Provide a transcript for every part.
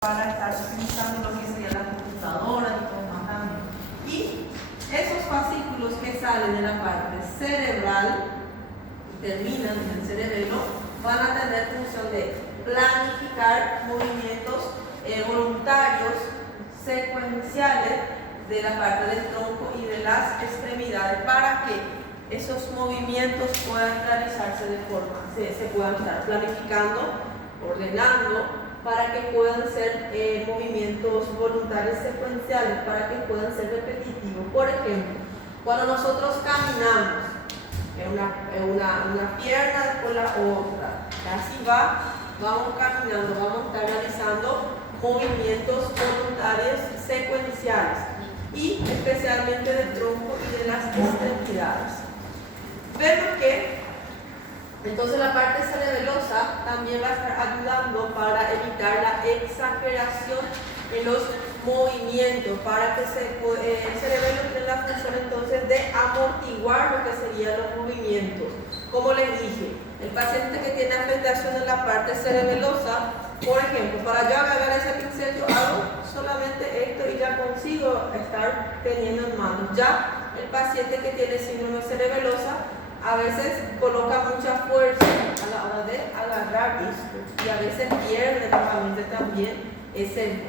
para estar utilizando lo que sería la computadora y todo más también. Y esos fascículos que salen de la parte cerebral, terminan en el cerebelo, van a tener función de planificar movimientos voluntarios, secuenciales de la parte del tronco y de las extremidades para que esos movimientos puedan realizarse de forma, se puedan estar planificando, ordenando, para que puedan ser movimientos voluntarios secuenciales, para que puedan ser repetitivos. Por ejemplo, cuando nosotros caminamos, una pierna después la otra, así vamos caminando, vamos a estar realizando movimientos voluntarios secuenciales y especialmente del tronco y de las extremidades. Vemos que entonces la parte cerebelosa también va a estar ayudando para evitar la exageración en los movimientos, para que el cerebelo tenga la función entonces de amortiguar lo que serían los movimientos. Como les dije, el paciente que tiene afectación en la parte cerebelosa, por ejemplo, para yo agarrar ese pincel yo hago solamente esto y ya consigo estar teniendo en manos. Ya el paciente que tiene síndrome cerebelosa a veces coloca mucha fuerza a la hora de agarrar esto y a veces pierde nuevamente también ese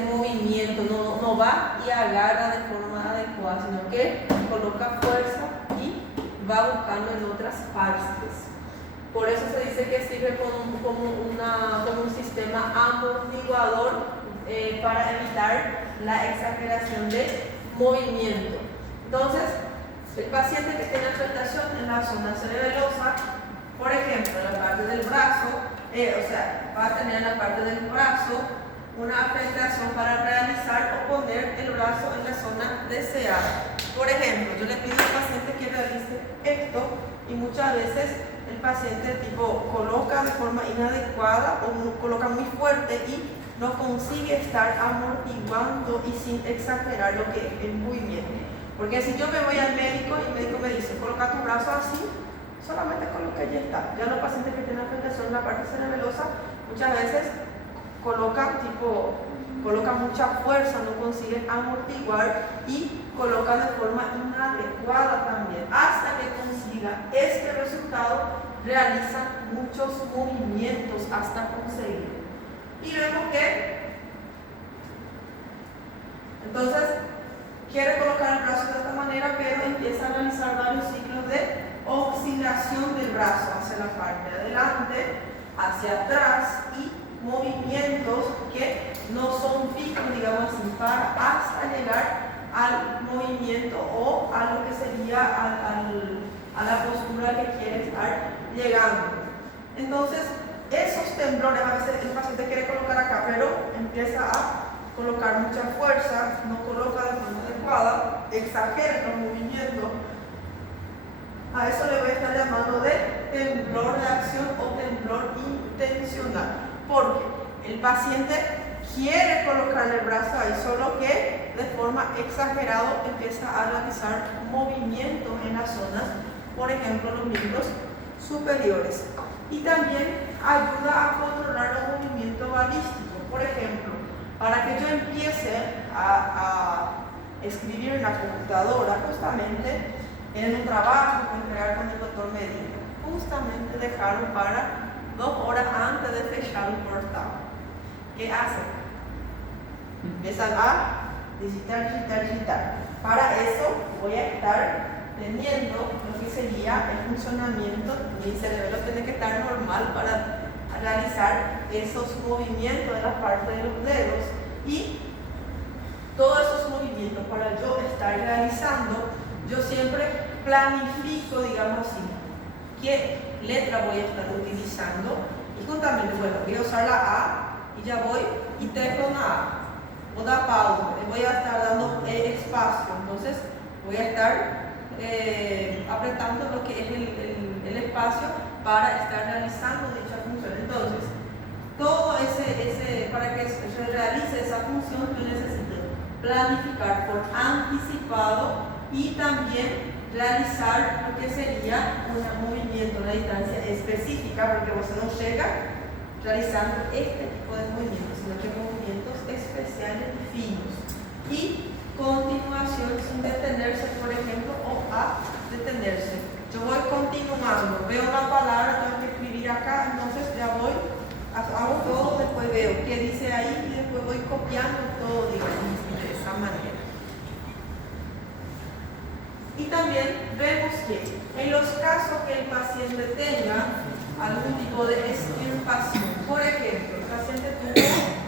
movimiento, no va y agarra de forma adecuada, sino que coloca fuerza y va buscando en otras partes. Por eso se dice que sirve como un sistema amortiguador para evitar la exageración de movimiento. Entonces, el paciente que tiene afectación en la zona cerebelosa, por ejemplo, en la parte del brazo, va a tener en la parte del brazo una afectación para realizar o poner el brazo en la zona deseada. Por ejemplo, yo le pido al paciente que realice esto y muchas veces el paciente coloca de forma inadecuada o coloca muy fuerte y no consigue estar amortiguando y sin exagerar lo que es el movimiento. Porque si yo me voy al médico y el médico me dice, coloca tu brazo así, solamente coloca y ya está. Ya los pacientes que tienen afectación en la parte cerebelosa, muchas veces colocan mucha fuerza, no consiguen amortiguar y colocan de forma inadecuada también. Hasta que consiga este resultado, realizan muchos movimientos hasta conseguirlo. Y vemos que, entonces, quiere colocar el brazo de esta manera, pero empieza a realizar varios ciclos de oscilación del brazo hacia la parte de adelante, hacia atrás y movimientos que no son fijos, digamos así, hasta llegar al movimiento o a lo que sería a la postura que quiere estar llegando. Entonces, esos temblores, a veces el paciente quiere colocar acá, pero empieza a colocar mucha fuerza, no coloca de forma adecuada, exagera los movimientos. A eso le voy a estar llamando de temblor de acción o temblor intencional, porque el paciente quiere colocar el brazo ahí, solo que de forma exagerada empieza a realizar movimientos en las zonas, por ejemplo, los miembros superiores. Y también ayuda a controlar los movimientos balísticos. Por ejemplo, para que yo empiece a escribir en la computadora, justamente en un trabajo que entregar con el doctor Medina, justamente dejaron para 2 horas antes de fechar un portal. ¿Qué hacen? Empiezan a digitar. Para eso voy a estar teniendo lo que sería el funcionamiento. Mi cerebro tiene que estar normal para realizar esos movimientos de la parte de los dedos y todos esos movimientos para yo estar realizando, yo siempre planifico, digamos así, qué letra voy a estar utilizando y juntamente, bueno, voy a usar la A y ya voy y tengo una A, o da pausa, voy a estar dando espacio, entonces voy a estar apretando lo que es el espacio para estar realizando dicha función. Entonces, todo para que se realice esa función, yo necesito planificar por anticipado y también realizar lo que sería un movimiento, una distancia específica, porque usted no llega realizando este tipo de movimientos, sino que movimientos especiales finos. Y continuación sin detenerse, por ejemplo, o a detenerse. Yo voy continuando, veo una palabra, tengo que escribir acá, entonces ya voy, hago todo, después veo qué dice ahí y después voy copiando todo, digamos, de esa manera. Y también vemos que en los casos que el paciente tenga algún tipo de extirpación, por ejemplo, el paciente tuvo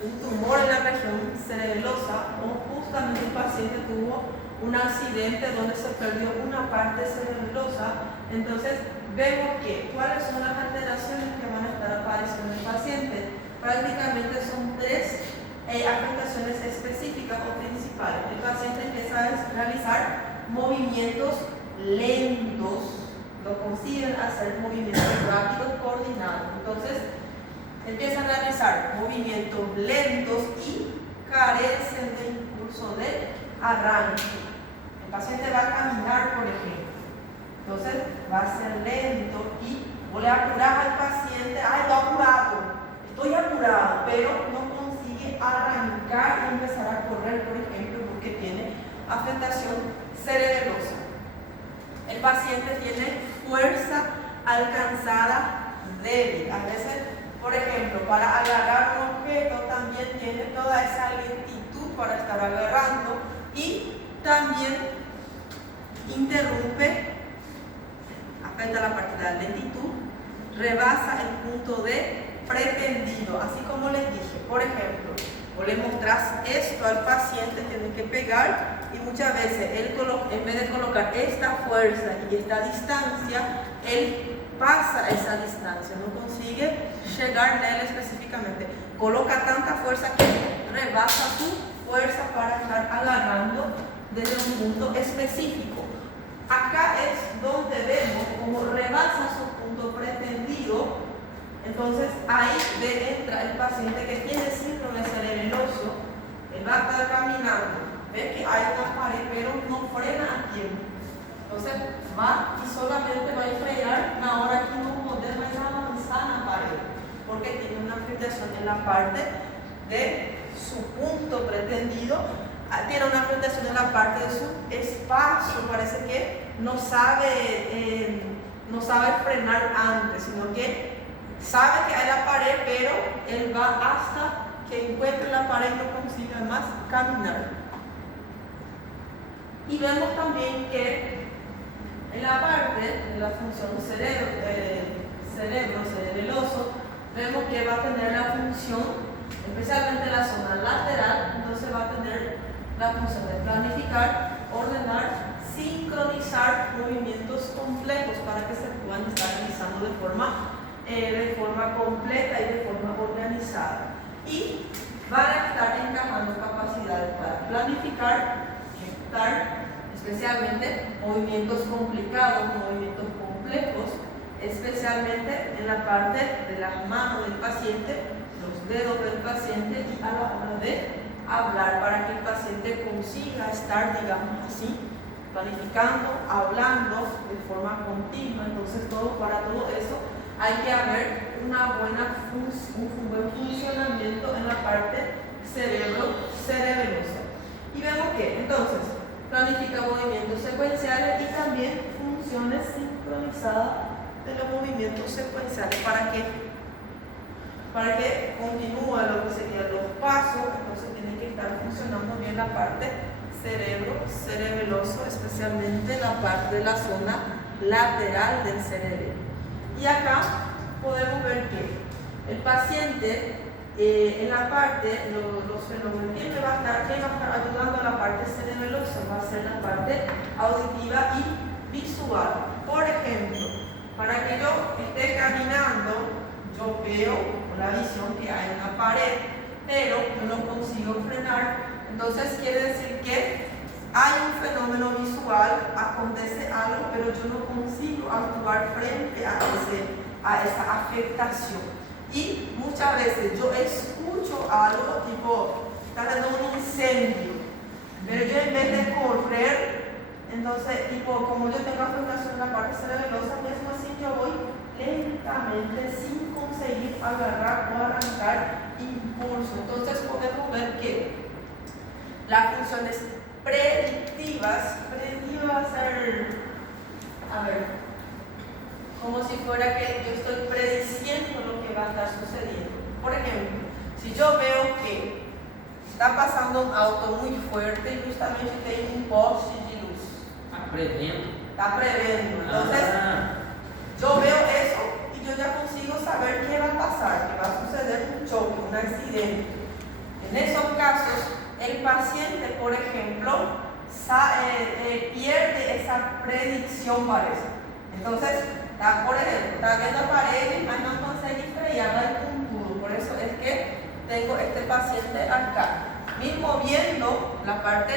un tumor en la región cerebelosa o justamente el paciente tuvo un accidente donde se perdió una parte cerebelosa, entonces vemos que cuáles son las alteraciones que van a estar apareciendo en el paciente. Prácticamente son tres afectaciones específicas o principales. El paciente empieza a realizar movimientos lentos, lo consiguen hacer movimientos rápidos, coordinados. Entonces, empiezan a realizar movimientos lentos y carecen de impulso de arranque. El paciente va a caminar, por ejemplo. Entonces, va a ser lento y vos le apurás al paciente, ¡ay, estoy apurado! Estoy apurado, pero no consigue arrancar y empezar a correr, por ejemplo, porque tiene afectación cerebelosa. El paciente tiene fuerza alcanzada débil. A veces, por ejemplo, para agarrar un objeto también tiene toda esa lentitud para estar agarrando y también interrumpe, afecta la parte de la lentitud, rebasa el punto de pretendido, así como les dije. Por ejemplo, vos le mostrás esto al paciente, tiene que pegar y muchas veces él en vez de colocar esta fuerza y esta distancia, él pasa esa distancia, no consigue llegar a él específicamente, coloca tanta fuerza que rebasa su fuerza para estar agarrando desde un punto específico. Acá es donde vemos cómo rebasa su punto pretendido. Entonces ahí entra el paciente que tiene síndrome cerebeloso. Él va a estar caminando, ve que hay una pared pero no frena a tiempo. Entonces va y solamente va a frenar, ahora aquí no podemos avanzar en la pared porque tiene una afectación en la parte de su punto pretendido, tiene una afectación en la parte de su espacio, parece que no sabe frenar antes, sino que sabe que hay la pared, pero él va hasta que encuentre la pared y no consiga más caminar. Y vemos también que en la parte de la función cerebroso, vemos que va a tener la función, especialmente la zona lateral, entonces va a tener la función de planificar, ordenar, sincronizar movimientos complejos para que se puedan estar realizando de forma completa y de forma organizada. Y van a estar encajando capacidades para planificar, ejecutar, especialmente movimientos complicados, movimientos complejos, especialmente en la parte de las manos del paciente, los dedos del paciente y a la hora de hablar para que el paciente consiga estar, digamos así, planificando, hablando de forma continua. Entonces para todo eso hay que haber un buen funcionamiento en la parte cerebelosa. Y vemos que entonces planifica movimientos secuenciales y también funciones sincronizadas de los movimientos secuenciales para que continúe lo que serían los pasos. Entonces tiene que estar funcionando bien la parte cerebeloso, especialmente la parte de la zona lateral del cerebro. Y acá podemos ver que el paciente en la parte, los fenómenos, ¿quién va a estar ayudando a la parte cerebelosa? Va a ser la parte auditiva y visual. Por ejemplo, para que yo esté caminando, yo veo con la visión que hay una pared, pero yo no consigo frenar. Entonces quiere decir que hay un fenómeno visual, acontece algo, pero yo no consigo actuar frente a esa afectación. Y muchas veces yo escucho algo tipo, está haciendo un incendio, pero yo en vez de correr, entonces tipo, como yo tengo afectación en la parte cerebelosa, mismo así yo voy lentamente sin conseguir agarrar o arrancar impulso. Entonces podemos ver que las funciones predictivas va a ser, a ver, como si fuera que yo estoy prediciendo lo que va a estar sucediendo. Por ejemplo, si yo veo que está pasando un auto muy fuerte y justamente tem un poste de luz. Está prevendo. Está previendo. Entonces, yo veo eso y yo ya consigo saber qué va a pasar, que va a suceder un choque, un accidente. En esos casos, el paciente, por ejemplo, pierde esa predicción, parece. Entonces, por ejemplo, está viendo la pared, mas no consegue frearla al punto. Por eso es que tengo este paciente acá. Mismo viendo la parte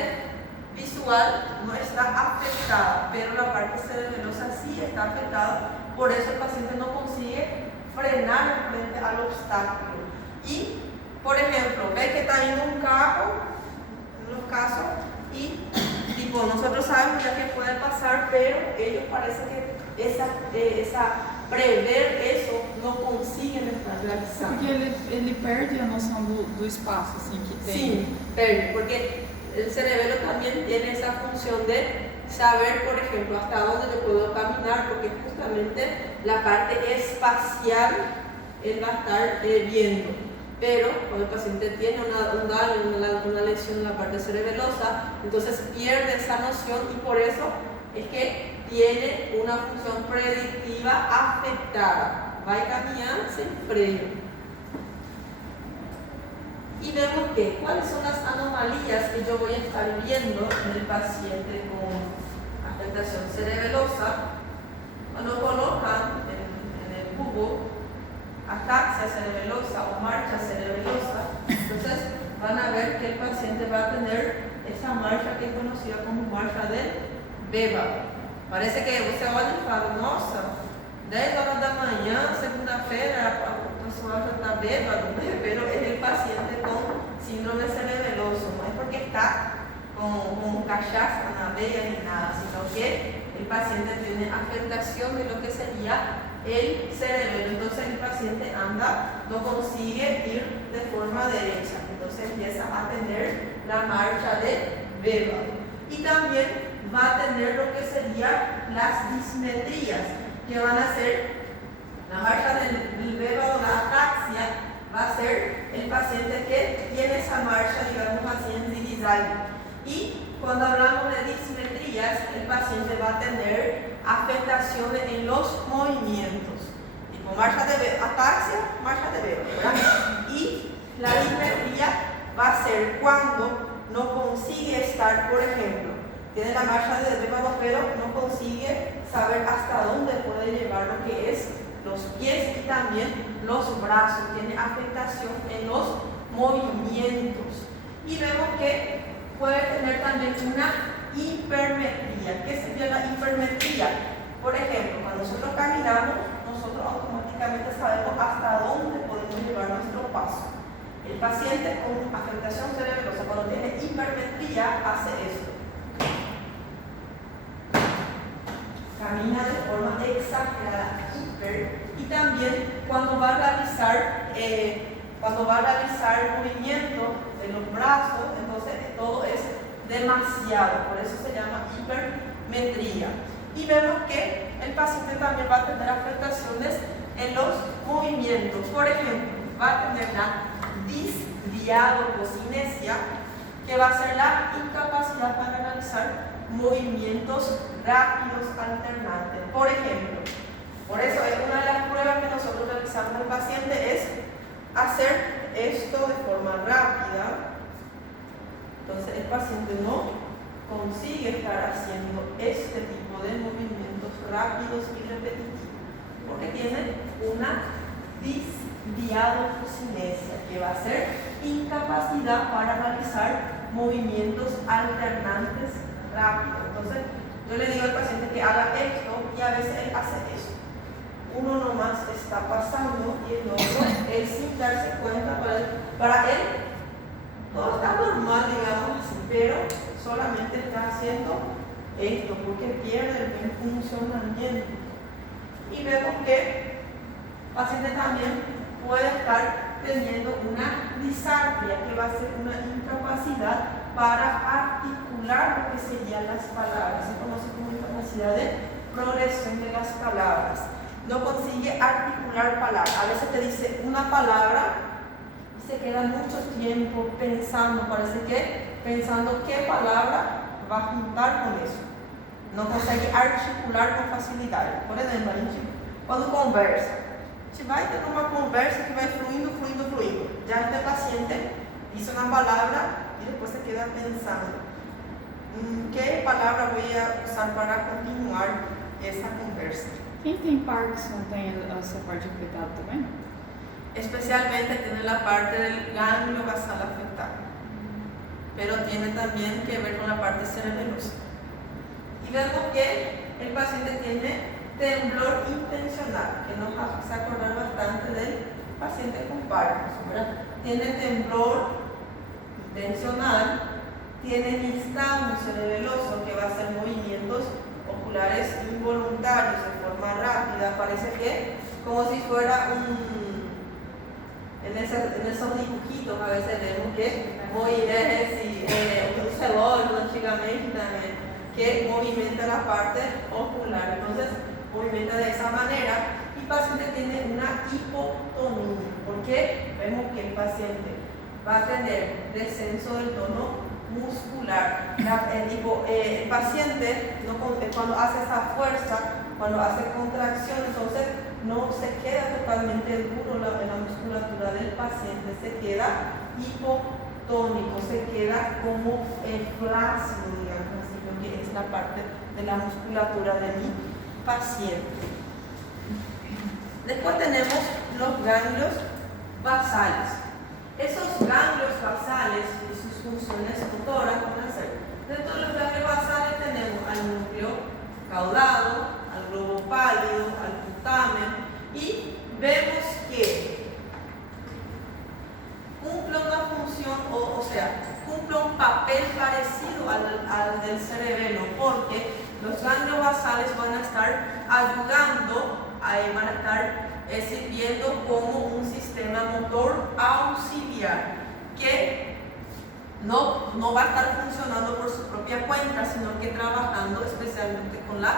visual no está afectada, pero la parte cerebelosa sí está afectada. Por eso el paciente no consigue frenar frente al obstáculo. Y, por ejemplo, ve que está viendo un carro, en los casos, y tipo, nosotros sabemos ya que puede pasar, pero ellos parece que prever eso não conseguem realizar. Porque ele perde a noção do espaço assim, que tem. Sim, perde, porque el cerebelo también tiene esa función de saber, por ejemplo, hasta dónde yo puedo caminar, porque justamente la parte espacial él va a estar viendo. Pero cuando el paciente tiene un daño, una lesión en la parte cerebelosa, entonces pierde esa noción y por eso es que tiene una función predictiva afectada. Va a caminar sin freno. Y vemos que cuáles son las anomalías que yo voy a estar viendo en el paciente con afectación cerebelosa. Cuando colocan en el cubo ataxia cerebelosa o marcha cerebelosa, entonces van a ver que el paciente va a tener esa marcha que es conocida como marcha del bêbado. Parece que você olha e fala, nossa, 10 horas da manhã, segunda-feira, o pessoal já está bêbado, pero es el paciente con síndrome cerebeloso, no es porque está con cachaza en la veia ni nada, sino que el paciente tiene afectación de lo que sería el cerebelo. Entonces el paciente anda, no consigue ir de forma derecha, entonces empieza a tener la marcha de bêbado. Y también va a tener lo que serían las dismetrías, que van a ser la marcha del bêbado, la ataxia, va a ser el paciente que tiene esa marcha, digamos así, en zigue-zague. Y cuando hablamos de dismetrías, el paciente va a tener afectaciones en los movimientos, tipo marcha de ataxia, marcha de bêbado, ¿verdad? Y la dismetría va a ser cuando no consigue estar, por ejemplo, tiene la marcha de bêbado, pero no consigue saber hasta dónde puede llevar lo que es los pies y también los brazos. Tiene afectación en los movimientos. Y vemos que puede tener también una hipermetría. ¿Qué sería la hipermetría? Por ejemplo, cuando nosotros caminamos, nosotros automáticamente sabemos hasta dónde podemos llevar nuestro paso. El paciente con afectación cerebelosa, cuando tiene hipermetría, hace esto. Camina de forma exagerada, hiper, y también cuando va a realizar movimiento de los brazos, entonces todo es demasiado, por eso se llama hipermetría. Y vemos que el paciente también va a tener afectaciones en los movimientos. Por ejemplo, va a tener la disdiadococinesia, que va a ser la incapacidad para realizar movimientos rápidos alternantes. Por ejemplo, por eso es una de las pruebas que nosotros realizamos al paciente es hacer esto de forma rápida. Entonces el paciente no consigue estar haciendo este tipo de movimientos rápidos y repetitivos porque tiene una disdiadococinesia, que va a ser incapacidad para realizar movimientos alternantes rápido. Entonces yo le digo al paciente que haga esto y a veces él hace eso. Uno nomás está pasando y el otro, él sin darse cuenta, para él todo está normal, digamos así, pero solamente está haciendo esto porque pierde el buen funcionamiento. Y vemos que El paciente también puede estar teniendo una disartria, que va a ser una incapacidad para articular lo que serían las palabras. Se conoce como incapacidad de progresión de las palabras. No consigue articular palabras. A veces te dice una palabra y se queda mucho tiempo pensando, parece que pensando qué palabra va a juntar con eso. No consegue articular con facilidade. Por exemplo, a gente, quando conversa, a gente vai tendo uma conversa que vai fluindo. Já este paciente dice una palabra y después se queda pensando qué palabra voy a usar para continuar essa conversa. Quem tem Parkinson tem essa parte afetada também? Especialmente tiene la parte del ganglio basal afectada, pero tiene también que ver con la parte cerebelosa. Y vemos que el paciente tiene temblor intencional, que nos hace acordar bastante del paciente con Parkinson, ¿verdad? Tiene temblor intencional, tiene nistagmo cerebeloso, que va a hacer movimientos oculares involuntarios de forma rápida. Parece que como si fuera en esos dibujitos a veces vemos que un reloj antiguamente también, que movimenta la parte ocular. Entonces movimenta de esa manera y el paciente tiene una hipotonía, porque vemos que el paciente va a tener descenso del tono muscular. El paciente cuando hace esa fuerza, cuando hace contracción, entonces no se queda totalmente duro la musculatura del paciente, se queda hipotónico, se queda como flácido, digamos así, porque es la parte de la musculatura de mi paciente. Después tenemos los ganglios basales. Esos ganglios basales y sus funciones motoras van a ser: dentro de los ganglios basales tenemos al núcleo caudado, al globo pálido, al putamen, y vemos que cumple una función, o sea, cumple un papel parecido al del cerebelo, porque los ganglios basales van a estar ayudando, van a estar sirviendo como un sistema motor auxiliar que no va a estar funcionando por su propia cuenta, sino que trabajando especialmente con la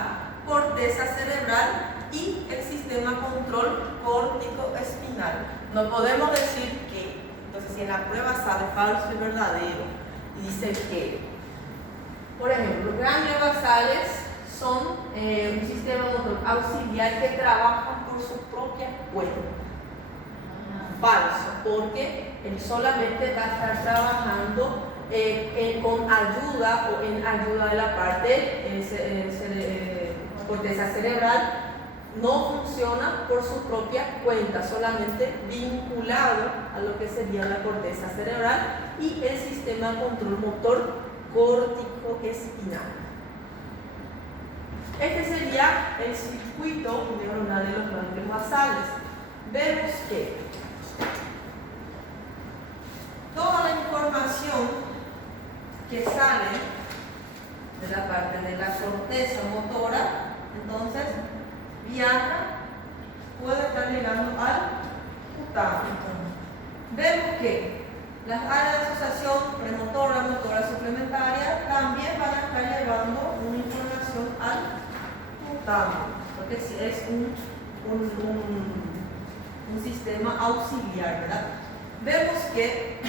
corteza cerebral y el sistema control córtico espinal. No podemos decir que, entonces, si en la prueba sale falso y verdadero y dice que, por ejemplo, los ganglios basales son un sistema motor auxiliar que trabaja por su propia cuenta. Falso, porque él solamente va a estar trabajando con ayuda o en ayuda de la parte corteza cerebral. No funciona por su propia cuenta, solamente vinculado a lo que sería la corteza cerebral y el sistema control motor córtico espinal. Este sería el circuito neuronal de los ganglios basales. Vemos que toda la información que sale de la parte de la corteza motora, entonces viaja, puede estar llegando al putamen. Vemos que las áreas de asociación premotora, motora suplementaria también van a estar llevando una información al putamen, porque es un sistema auxiliar, ¿verdad? Vemos que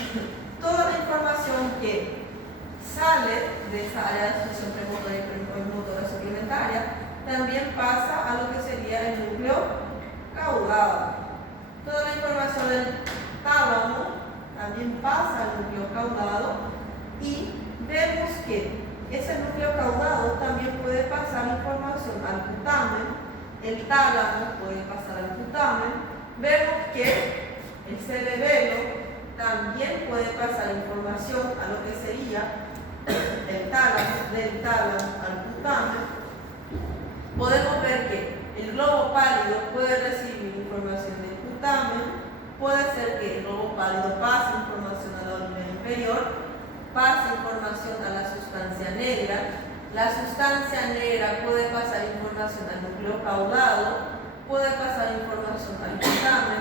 toda la información que sale de esa área de asociación premotora y motora suplementaria también pasa a lo que sería el núcleo caudado. Toda la información del tálamo también pasa al núcleo caudado y vemos que ese núcleo caudado también puede pasar información al putamen, el tálamo puede pasar al putamen. Vemos que el cerebelo también puede pasar información a lo que sería el tálamo, del tálamo al putamen. Podemos ver que el globo pálido puede recibir información del putamen, puede ser que el globo pálido pase información a la orina inferior, pase información a la sustancia negra. La sustancia negra puede pasar información al núcleo caudado, puede pasar información al examen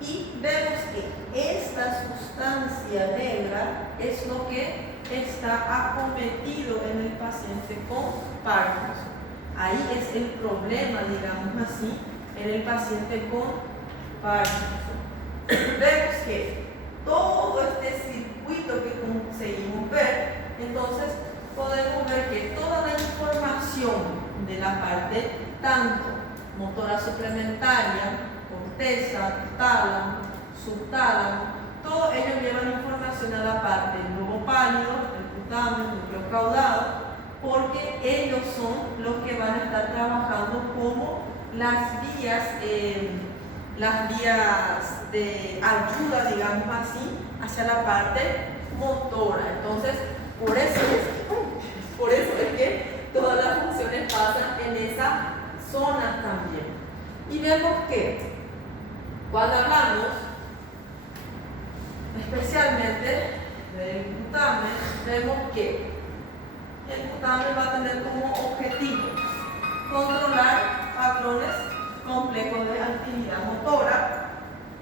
y vemos que esta sustancia negra es lo que está acometido en el paciente con Parkinson. Ahí es el problema, digamos así, en el paciente con Parkinson. Vemos que todo este circuito que conseguimos ver, entonces podemos ver que toda la información de la parte tanto motora suplementaria, corteza, tálamo, subtálamo, todo ello lleva información a la parte del globo pálido, del putamen, del núcleo caudado, porque ellos son los que van a estar trabajando como las vías de ayuda, digamos así, hacia la parte motora. Entonces, por eso es que todas las funciones pasan en esa zona también. Y vemos que cuando hablamos especialmente del putamen, vemos que el putamen va a tener como objetivo controlar patrones complejos de actividad motora,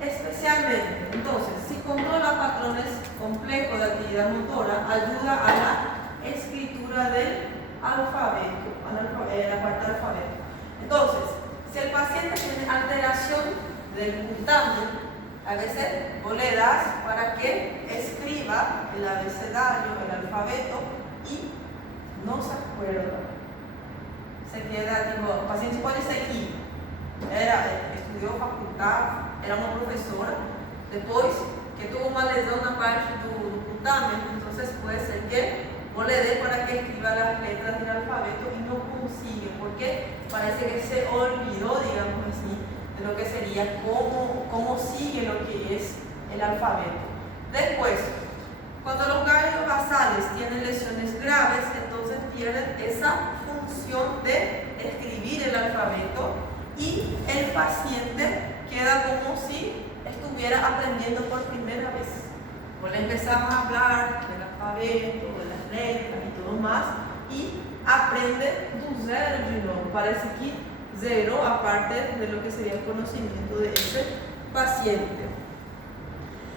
especialmente. Entonces, si controla patrones complejos de actividad motora, ayuda a la escritura del alfabeto, la parte alfabeto. Entonces, si el paciente tiene alteración del putamen, a veces vos le das para que escriba el abecedario, el alfabeto, y no se acuerda. Se queda, tipo, o paciente pode ser que estudiou faculdade, era uma professora, depois que tuvo uma lesão na parte do putamen, então pode ser que vos le dé para que escriba las letras del alfabeto y no consigue, porque parece que se olvidó, digamos así, de lo que sería cómo sigue lo que es el alfabeto. Después, cuando los ganglios basales tienen lesiones graves, entonces pierden esa función de escribir el alfabeto y el paciente queda como si estuviera aprendiendo por primera vez. Pues le empezamos a hablar del alfabeto, de las letras y todo más, y aprende do zero de nuevo. Parece que zero, aparte de lo que sería el conocimiento de ese paciente.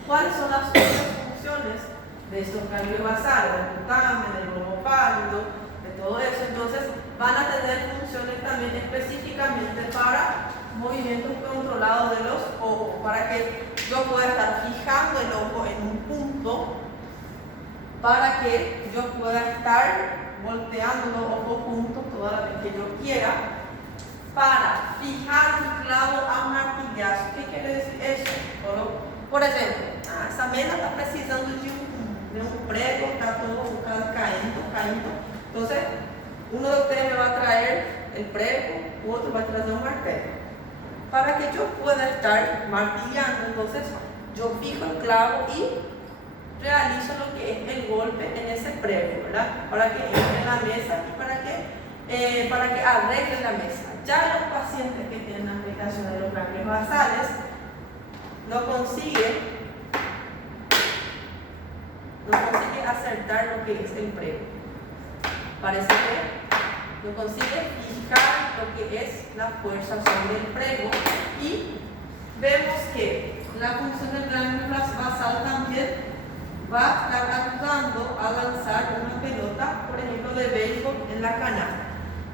¿Cuáles son las otras funciones de estos ganglios basales, del putamen, del globo pálido, de todo eso? Entonces van a tener funciones también específicamente para movimientos controlados de los ojos, para que yo pueda estar fijando el ojo en un punto, para que yo pueda estar volteando los ojos juntos toda la vez que yo quiera, para fijar un clavo a martillazo. ¿Qué quiere decir eso? Por ejemplo, esa mesa está precisando de un prego, está todo cayendo. Entonces, uno de ustedes me va a traer el prego, otro va a traer un martillo. Para que yo pueda estar martillando, entonces yo fijo el clavo y realizo lo que es el golpe en ese prego, ¿verdad? Para que entre en la mesa y para que arregle la mesa. Ya los pacientes que tienen afectación de los ganglios basales no consigue acertar lo que es el prego. Parece que no consigue fijar lo que es la fuerza sobre el prego, y vemos que la función del ganglio basal también va a estar ayudando a lanzar una pelota, por ejemplo, de béisbol en la canasta.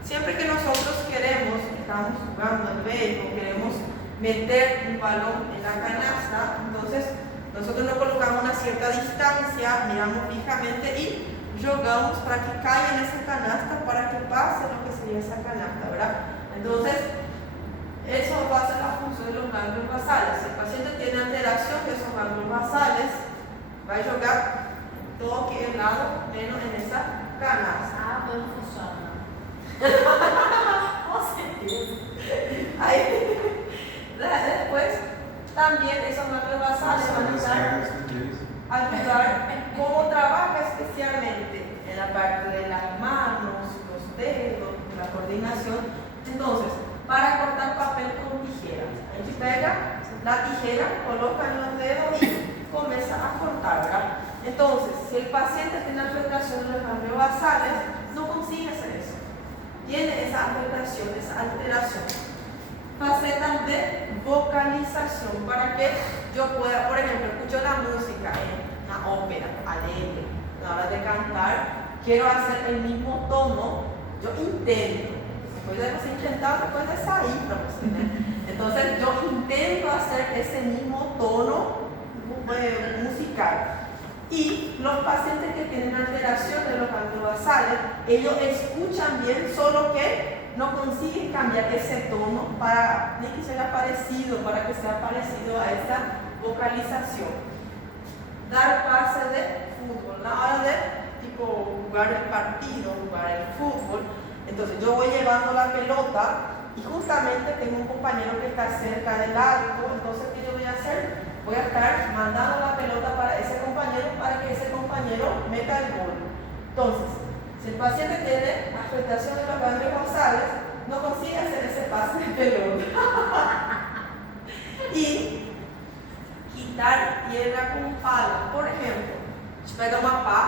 Siempre que nosotros estamos jugando al béisbol, queremos meter un balón en la canasta, entonces nosotros nos colocamos a una cierta distancia, miramos fijamente y jogamos para que caiga en esa canasta, para que pase lo que sería esa canasta, ¿verdad? Entonces, eso va a ser la función de los ganglios basales. Si el paciente tiene alteración de esos ganglios basales, va a jugar todo que es lado menos en esa canasta. Ah, pues no funciona. Com certeza. Aí, después, también esos ganglios basales van a ayudar cómo trabaja especialmente en la parte de las manos, los dedos, la coordinación. Entonces, para cortar papel con tijeras, a gente pega la tijera, coloca en los dedos y comienza a cortar, ¿verdad? Entonces, si el paciente tiene afectación de los ganglios basales, no consigue hacer eso. Tiene esa afectación, esa alteración. facetas de vocalización para que yo pueda, por ejemplo, escucho la música en una ópera alegre, a la hora de cantar, quiero hacer el mismo tono, yo intento, después de que intentar, después de salir, entonces yo intento hacer ese mismo tono musical. Y los pacientes que tienen alteración de los ganglios basales, ellos escuchan bien, solo que no consiguen cambiar ese tono para ni que sea parecido, para que sea parecido a esta vocalización. Dar pase de fútbol, a la hora de tipo jugar el partido, jugar el fútbol, entonces yo voy llevando la pelota y justamente tengo un compañero que está cerca del arco, entonces ¿qué yo voy a hacer? Voy a estar mandando la pelota para ese compañero para que ese compañero meta el gol. Entonces, si el paciente tiene afectación de los ganglios basales, no consigue hacer ese pase de pelota. Y quitar tierra con pala. Por ejemplo, se pega uma pá,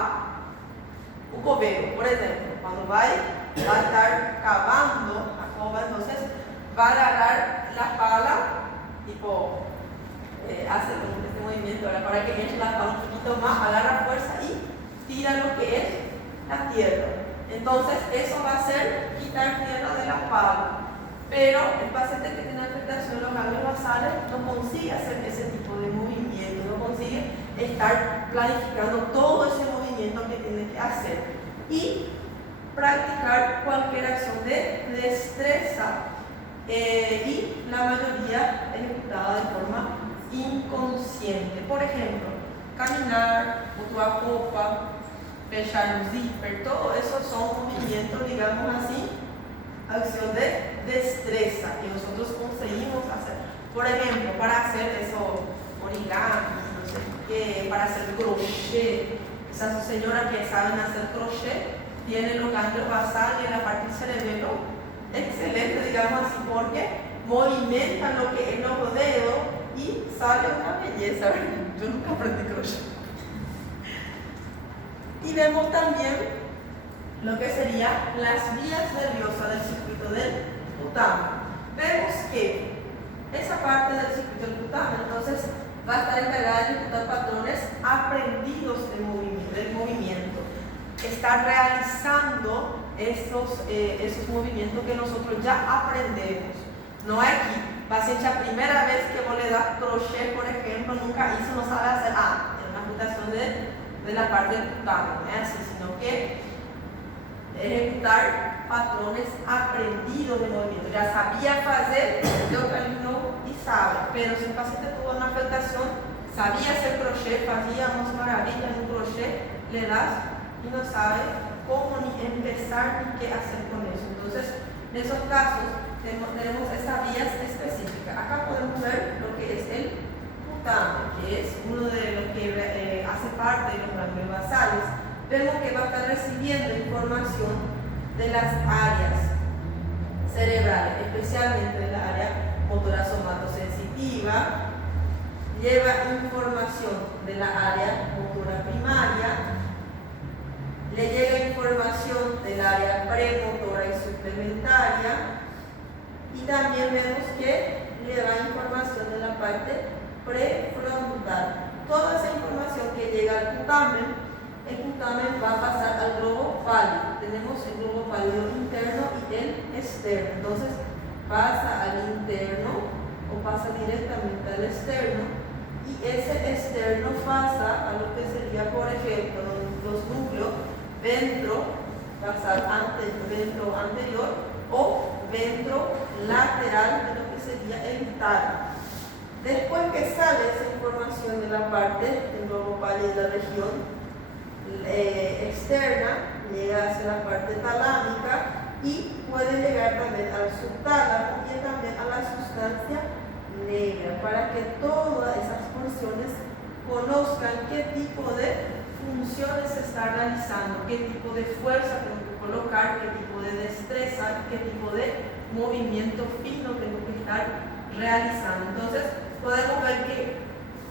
o coveiro, por exemplo, cuando va a estar cavando a cova, entonces va a agarrar la pala, tipo, hace este movimiento ahora para que entre la pala un poquito más, agarra fuerza y tira lo que es la tierra. Entonces eso va a ser quitar tierra de la pala. Pero el paciente que tiene afectación de los ganglios basales no consigue hacer ese tipo de movimiento, no consigue estar planificando todo ese movimiento que tiene que hacer. Y practicar cualquier acción de destreza y la mayoría ejecutada de forma inconsciente. Por ejemplo, caminar, botar roupa, fechar un zipper, todo eso son movimientos, digamos así, acción de destreza que nosotros conseguimos hacer. Por ejemplo, para hacer eso, origami, no sé qué, para hacer crochet, esas señoras que saben hacer crochet tienen los ganglios basales en la parte del cerebelo excelente, digamos así, porque movimentan lo que es los dedos y sale una belleza. Yo nunca aprendí crochet. Y vemos también lo que serían las vías nerviosas del circuito del putamo. Vemos que esa parte del circuito del putamo entonces va a estar encargada de ejecutar patrones aprendidos del movimiento. Está realizando esos movimientos que nosotros ya aprendemos. No es aquí, paciente a primera vez que vos le das crochet, por ejemplo, nunca hizo, no sabe hacer, es una amputación de la parte del putamo, no es así, sino que ejecutar patrones aprendidos de movimiento. Ya sabía hacer, yo camino y sabe, pero si el paciente tuvo una afectación, sabía hacer crochet, hacíamos maravillas en un crochet, le das y no sabe cómo ni empezar ni qué hacer con eso. Entonces, en esos casos tenemos esas vías específicas. Acá podemos ver lo que es el putamo, que es uno de los que hace parte de los ganglios basales. Vemos que va a estar recibiendo información de las áreas cerebrales, especialmente de la área motora somatosensitiva, lleva información de la área motora primaria, le llega información del área premotora y suplementaria, y también vemos que le da información de la parte prefrontal. Toda esa información que llega al putamen, el putamen va a pasar al globo pálido. Tenemos el globo pálido interno y el externo. Entonces pasa al interno o pasa directamente al externo, y ese externo pasa a lo que sería, por ejemplo, los núcleos ventro, pasar ventro anterior o ventro lateral de lo que sería el tálamo. Después que sale esa información de la parte del globo pálido de la región externa, llega hacia la parte talámica y puede llegar también al subtálamo y también a la sustancia negra, para que todas esas porciones conozcan qué tipo de funciones se está realizando, qué tipo de fuerza tengo que colocar, qué tipo de destreza, qué tipo de movimiento fino tengo que estar realizando. Entonces podemos ver que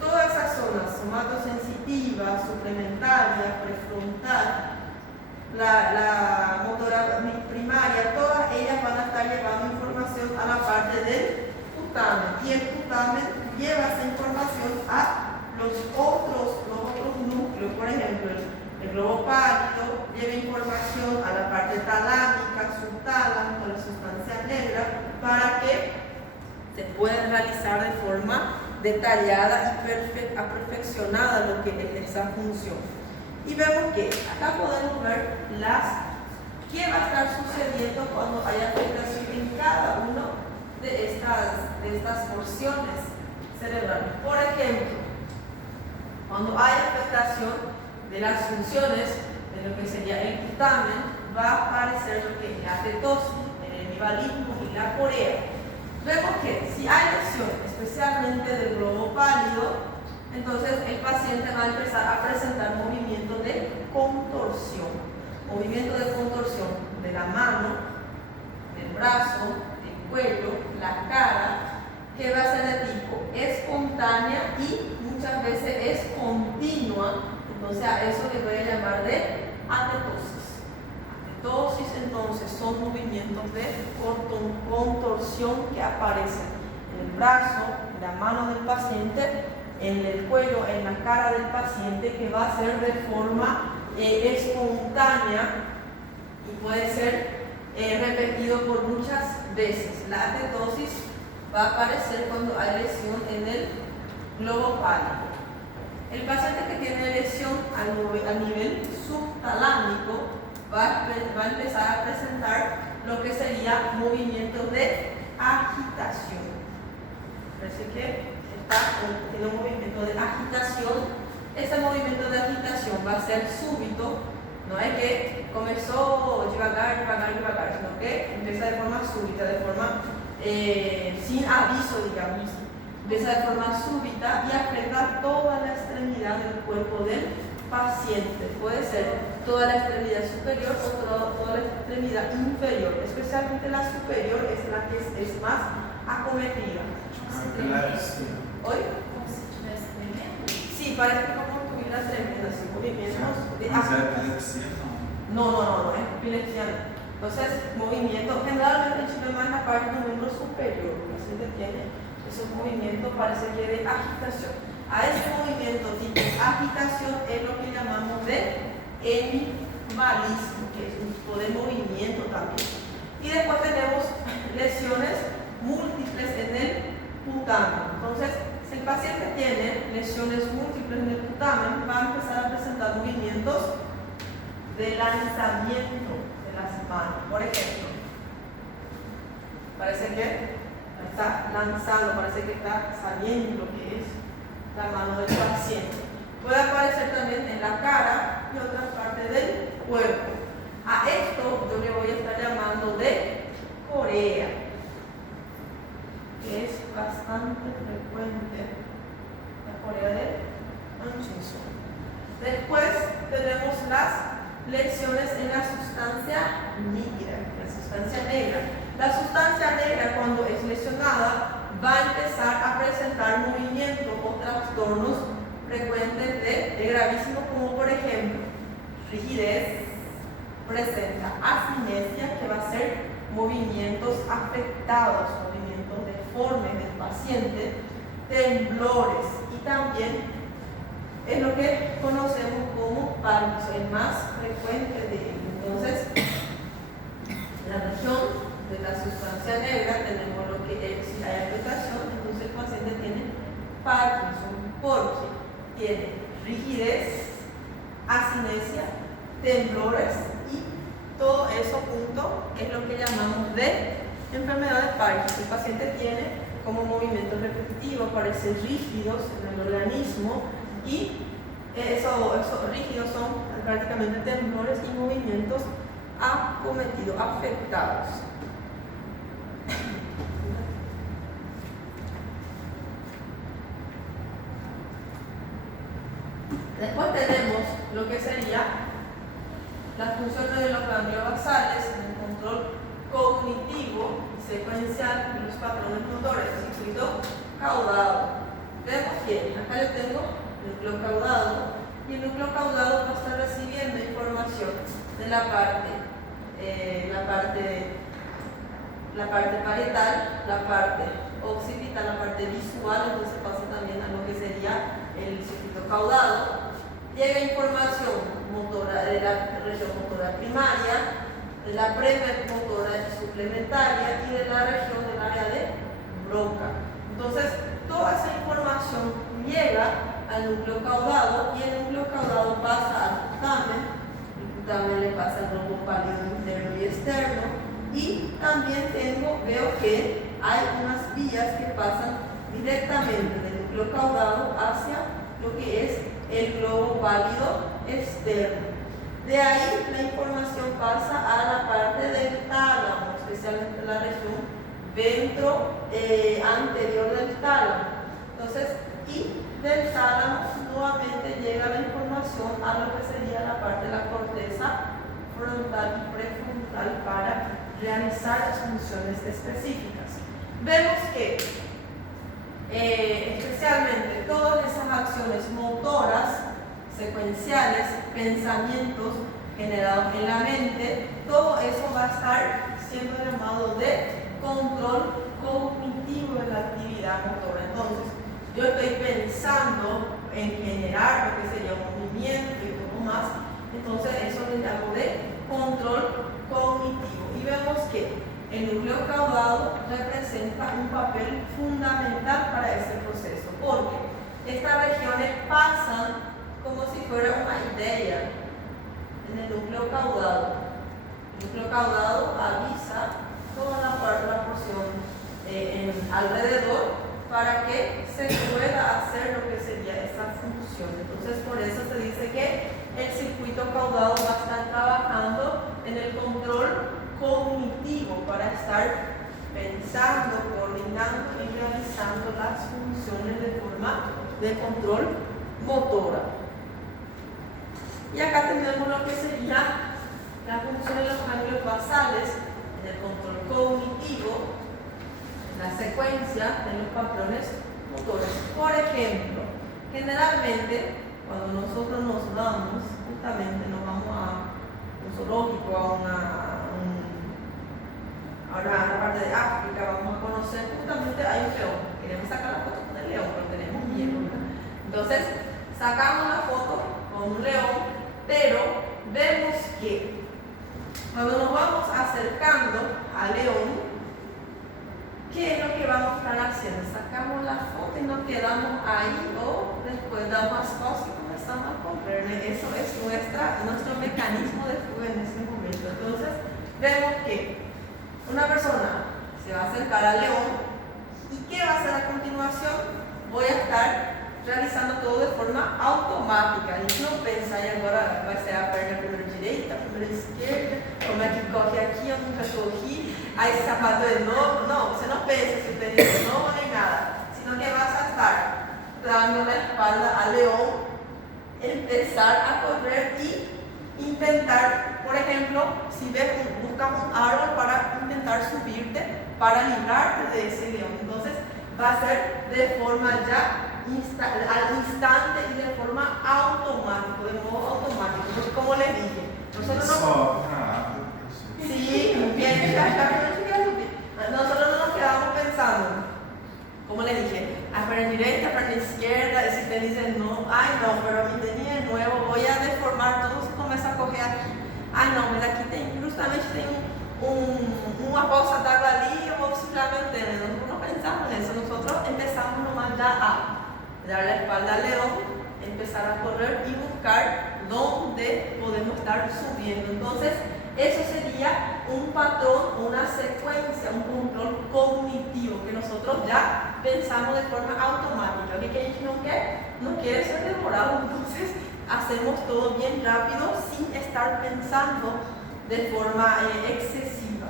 todas esas zonas, somatosensitiva, suplementaria, prefrontal, la motora primaria, todas ellas van a estar llevando información a la parte del putamen, y el putamen lleva esa información a los otros núcleos. Por ejemplo, el globo pálido lleva información a la parte talámica, subtálamo, a la sustancia negra, para que se pueda realizar de forma detallada y perfeccionada lo que es esa función. Y vemos que acá podemos ver qué va a estar sucediendo cuando haya afectación en cada una de estas porciones cerebrales. Por ejemplo, cuando hay afectación de las funciones de lo que sería el putamen, va a aparecer lo que es la cetosis, el hemivalismo y la corea. Vemos que si hay lesión, especialmente del globo pálido, entonces el paciente va a empezar a presentar movimientos de contorsión. Movimiento de contorsión de la mano, del brazo, del cuello, la cara, que va a ser de tipo espontánea y muchas veces es continua. Entonces a eso le voy a llamar de atetosis. Atetosis entonces son movimientos de contorsión que aparecen en el brazo, en la mano del paciente, en el cuello, en la cara del paciente, que va a ser de forma espontánea y puede ser repetido por muchas veces. La atetosis va a aparecer cuando hay lesión en el globo pálido. El paciente que tiene lesión a nivel subtalámico va a empezar a presentar lo que sería movimientos de agitación. Parece que tiene un movimiento de agitación. Ese movimiento de agitación va a ser súbito, no es que comenzó devagar, sino que empieza de forma súbita, de forma sin aviso, digamos. Empieza de forma súbita y afecta toda la extremidad del cuerpo del paciente. Puede ser toda la extremidad superior o toda la extremidad inferior. Especialmente la superior es la que es más acometida. ¿Hoy? Como se estivesse tremendo? Sí, parece como tuviera tremendo, así, movimientos de Mas é agitación. epilepsia, não. No, es epilepsia no. Entonces, movimiento, generalmente se ve más en la parte del miembro superior. El paciente tiene esos movimientos, parece que de agitación. A ese movimiento tipo agitación es lo que llamamos de hemivalismo, que es un tipo de movimiento también. Y después tenemos lesiones múltiples en el putamen. Entonces, si el paciente tiene lesiones múltiples en el putamen, va a empezar a presentar movimientos de lanzamiento de las manos. Por ejemplo, parece que está lanzando, parece que está saliendo lo que es la mano del paciente. Puede aparecer también en la cara y otra parte del cuerpo. A esto yo le voy a estar llamando de corea, que es bastante frecuente, la corea de Hutchinson. Después tenemos las lesiones en la sustancia negra. La sustancia negra, cuando es lesionada, va a empezar a presentar movimientos o trastornos frecuentes de gravísimo, como por ejemplo rigidez, presenta asinesia, que va a ser movimientos afectados, movimientos deformes del paciente, temblores, y también es lo que conocemos como Parkinson, el más frecuente de ellos. Entonces, en la región de la sustancia negra tenemos lo que es, si hay afectación, entonces el paciente tiene Parkinson, porque tiene rigidez, asinesia, temblores, y todo eso junto es lo que llamamos de enfermedad de Parkinson. El paciente tiene como movimientos repetitivos, parecen rígidos en el organismo, y esos rígidos son prácticamente temblores y movimientos acometidos, afectados. Después tenemos lo que sería las funciones de los ganglios basales en el control cognitivo y secuencial de los patrones motores, circuito caudado. Vemos que acá le tengo el núcleo caudado, y el núcleo caudado va a estar recibiendo información de la parte parietal, la parte occipital, la parte visual, entonces pasa también a lo que sería el circuito caudado. Llega información motora de la región motora primaria, de la premotora suplementaria y de la región del área de Broca. Entonces, toda esa información llega al núcleo caudado y el núcleo caudado pasa al putamen. El putamen le pasa al globo pálido interno y externo. Y también veo que hay unas vías que pasan directamente del núcleo caudado hacia lo que es el globo pálido externo. De ahí la información pasa a la parte del tálamo, especialmente la región anterior del tálamo. Entonces, y del tálamo nuevamente llega la información a lo que sería la parte de la corteza frontal y prefrontal para realizar las funciones específicas. Vemos que especialmente todas esas acciones motoras, secuenciales, pensamientos generados en la mente, todo eso va a estar siendo llamado de control cognitivo de la actividad motora. Entonces, yo estoy pensando en generar lo que sería un movimiento y todo más, entonces eso le llamo de control cognitivo. Y vemos que el núcleo caudado representa un papel fundamental para este proceso, porque estas regiones pasan como si fuera una idea en el núcleo caudado. El núcleo caudado avisa toda la porción alrededor para que se pueda hacer lo que sería esa función. Entonces, por eso se dice que el circuito caudado va a estar trabajando en el control cognitivo para estar pensando, coordinando y realizando las funciones de forma de control motora. Y acá tenemos lo que sería la función de los ganglios basales en el control cognitivo, la secuencia de los patrones motores. Por ejemplo, generalmente cuando nosotros nos vamos, justamente nos vamos a un zoológico, a una parte de África, vamos a conocer, justamente hay un león, queremos sacar la foto con el león, pero tenemos miedo, ¿verdad? Entonces, sacamos la foto con un león, pero vemos que cuando nos vamos acercando al león, ¿qué es lo que vamos a estar haciendo? Sacamos la foto y nos quedamos ahí, o después damos paso y comenzamos a correr. Eso es nuestro mecanismo de fuga en ese momento. Entonces, vemos que una persona se va a acercar al león y ¿qué va a hacer a continuación? Voy a estar realizando todo de forma automática. A gente não pensa, e agora vai ser a perna primeiro direita, primeiro esquerda, como é que corre aqui, eu nunca estou aqui, aí esse sapato é novo. Não, você não pensa se o tênis é novo nem nada, sino que vas a estar dando la espalda al león, empezar a correr y intentar, por ejemplo, si buscas un árbol para intentar subirte, para librarte de ese león. Entonces va a ser de forma ya al instante y de forma automática, de modo automático, porque como les dije, nosotros nosotros no nos quedamos pensando, como les dije, a perna derecha, a perna izquierda, y si te dicen no, ay no, pero mi tenis es nuevo, voy a deformar, todo se comienza a coger aquí, ay no, mas aqui justamente tem uma bolsa d'água ali, eu vou simplemente, nosotros no pensamos en eso, nosotros empezamos nomás ya a dar la espalda al león, empezar a correr y buscar dónde podemos estar subiendo. Entonces, eso sería un patrón, una secuencia, un control cognitivo que nosotros ya pensamos de forma automática. ¿Qué a gente no quiere ser demorado? Entonces, hacemos todo bien rápido sin estar pensando de forma excesiva.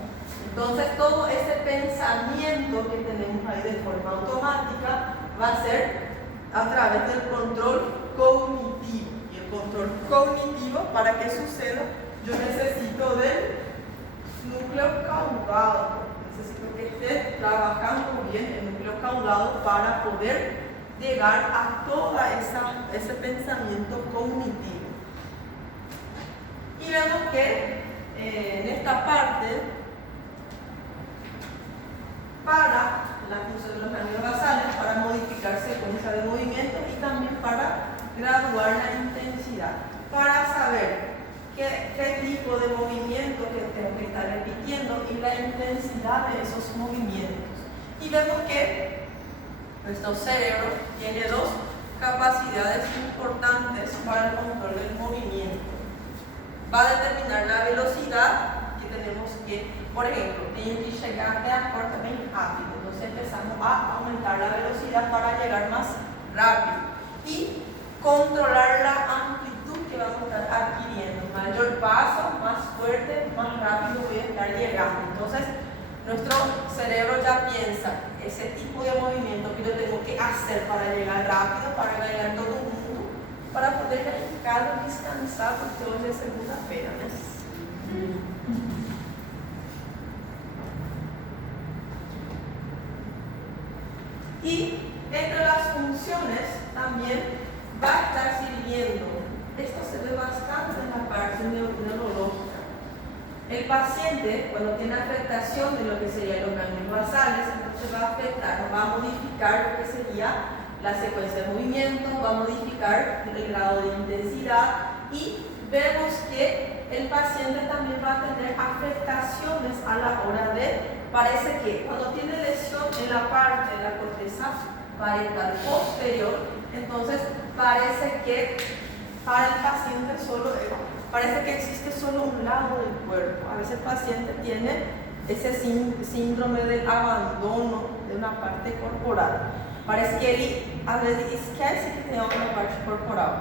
Entonces, todo ese pensamiento que tenemos ahí de forma automática va a ser a través del control cognitivo. Y el control cognitivo, para que suceda, yo necesito del núcleo caudado. Necesito que esté trabajando bien el núcleo caudado para poder llegar a todo ese pensamiento cognitivo. Y vemos que en esta parte, para la función de los qué tipo de movimiento que tengo que estar repitiendo y la intensidad de esos movimientos. Y vemos que nuestro cerebro tiene dos capacidades importantes para el control del movimiento. Va a determinar la velocidad que tenemos que, por ejemplo, tengo que llegar a la puerta bien rápido. Entonces empezamos a aumentar la velocidad para llegar más rápido y controlar la amplitud que vamos a estar adquiriendo. Mayor paso, más fuerte, más rápido voy a estar llegando. Entonces nuestro cerebro ya piensa ese tipo de movimiento que yo tengo que hacer para llegar rápido, para llegar todo el mundo, para poder dedicar y descansar, porque hoy es segunda-feira, ¿no? Y entre las funciones también va a estar sirviendo. Esto se ve bastante en la parte neurológica. El paciente, cuando tiene afectación de lo que serían los ganglios basales, entonces va a afectar, va a modificar lo que sería la secuencia de movimiento, va a modificar el grado de intensidad y vemos que el paciente también va a tener afectaciones a la hora de, parece que cuando tiene lesión en la parte de la corteza parietal posterior, entonces parece que para el paciente parece que existe solo un lado del cuerpo. A veces el paciente tiene ese síndrome del abandono de una parte corporal. Parece que él a veces esquece que tiene otra parte corporal.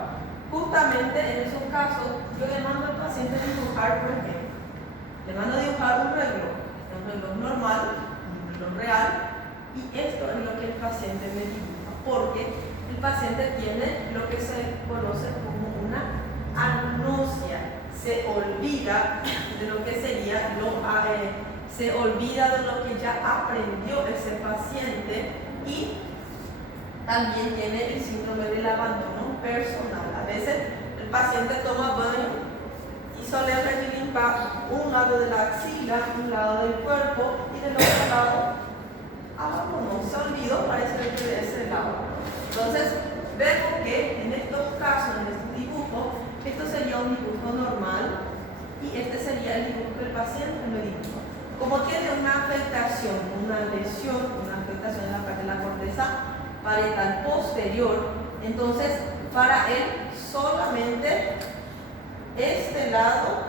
Justamente en esos casos, yo le mando al paciente a dibujar, por ejemplo, le mando a dibujar un reloj normal, un reloj real, y esto es lo que el paciente me dibuja, porque el paciente tiene lo que se conoce como una agnosia, se olvida de lo que sería, se olvida de lo que ya aprendió ese paciente y también tiene el síndrome del abandono personal. A veces el paciente toma baño y solamente limpia un lado de la axila, un lado del cuerpo y del otro lado abandonó, se olvidó, parece que de ese lado. Entonces vemos que en estos casos, en este dibujo, esto sería un dibujo normal y este sería el dibujo que el paciente me dibuja. Como tiene una afectación, una lesión, una afectación en la parte de la corteza parietal posterior, entonces para él solamente este lado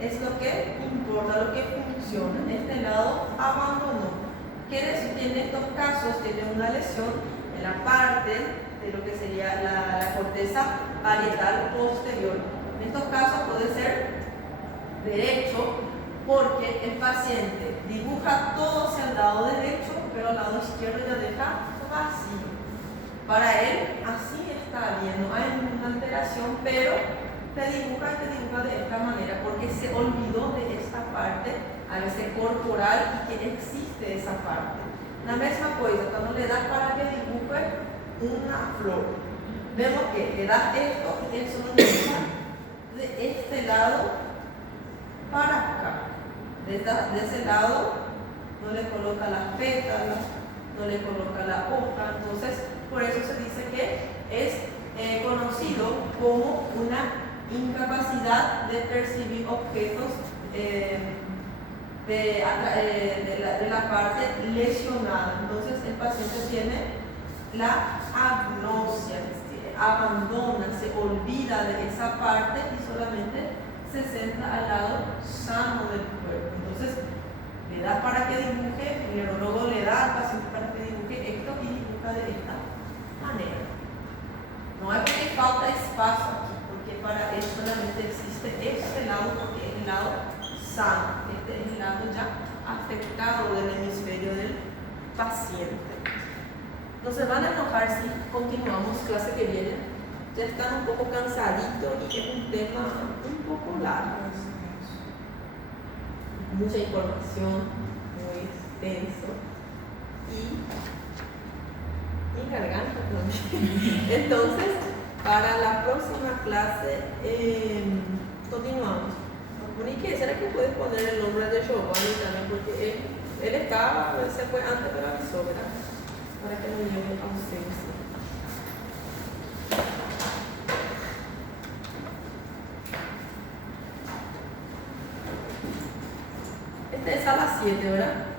es lo que importa, lo que funciona. Este lado abandonó. Quiere decir que en estos casos tiene una lesión en la parte de lo que sería la corteza parietal posterior. En estos casos puede ser derecho porque el paciente dibuja todo hacia el lado derecho, pero al lado izquierdo ya deja vacío. Para él así está bien, no hay ninguna alteración, pero te dibuja de esta manera porque se olvidó de esta parte, a veces corporal, y que existe esa parte. La misma cosa, cuando le das para que dibuje una flor, vemos que le das esto y eso lo dibuja de este lado para acá. De ese lado no le coloca las pétalas, no le coloca la hoja. Entonces por eso se dice que es conocido como una incapacidad de percibir objetos de la parte lesionada. Entonces el paciente tiene la agnosia, abandona, se olvida de esa parte y solamente se centra al lado sano del cuerpo. Entonces le da para que dibuje, el neurólogo le da al paciente para que dibuje esto y dibuja de esta manera. No es porque falta espacio aquí, porque para él solamente existe este lado, porque es el lado sano, este es el lado ya afectado del hemisferio del paciente. No se van a enojar si continuamos clase que viene. Ya están un poco cansaditos y es un tema un poco largo. Mucha información, muy extenso y mi garganta también. Entonces, para la próxima clase continuamos. Monique, ¿será que puedes poner el nombre de Giovanni también? Porque él estaba, se fue antes, pero avisó, ¿verdad? Para que no lleve ausencia. Esta es a las 7, ¿verdad?